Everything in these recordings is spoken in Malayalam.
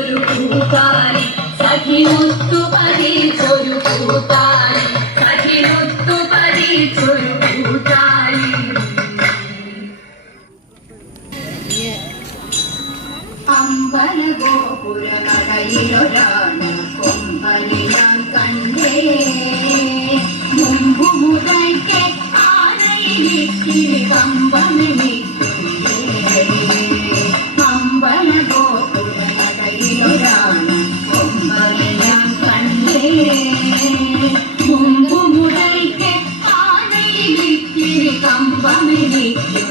ഒരു പൂത്താലി സഖി മുത്തു പതിച്ചൊരു പൂത്താലി സഖി മുത്തു പതിച്ചൊരു പൂത്താലി അമ്പല ഗോപുര കടയിലൊരാണ് കൊമ്പനി ഞാൻ കണ്ടേ. മുമ്പ് മുതൽക്ക് ആനയിലിത്തിരി കമ്പമെനിക്ക് തിരു കമ്പമിരിക്കും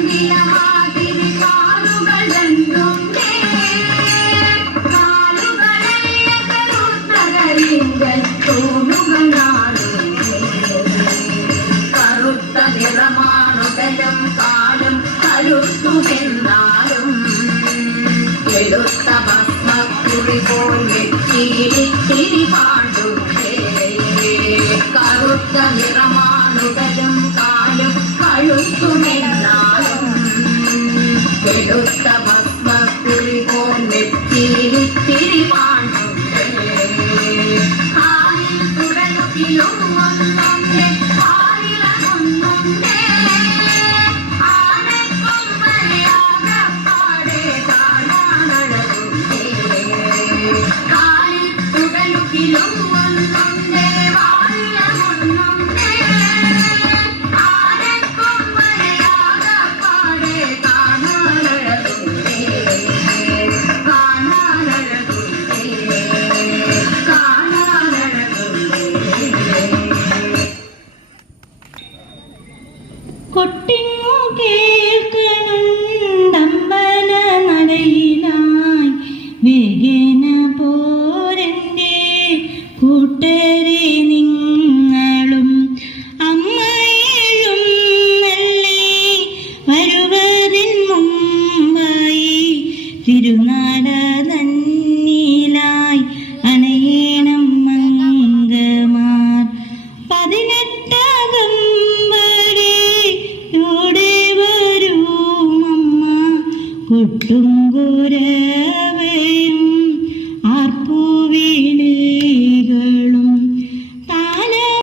Yeah. തിരുനാട തന്നീലായി അണയേണം മംഗമാർ പതിനെട്ടകം വരെ വരൂ അമ്മ. കൊട്ടും കുരേ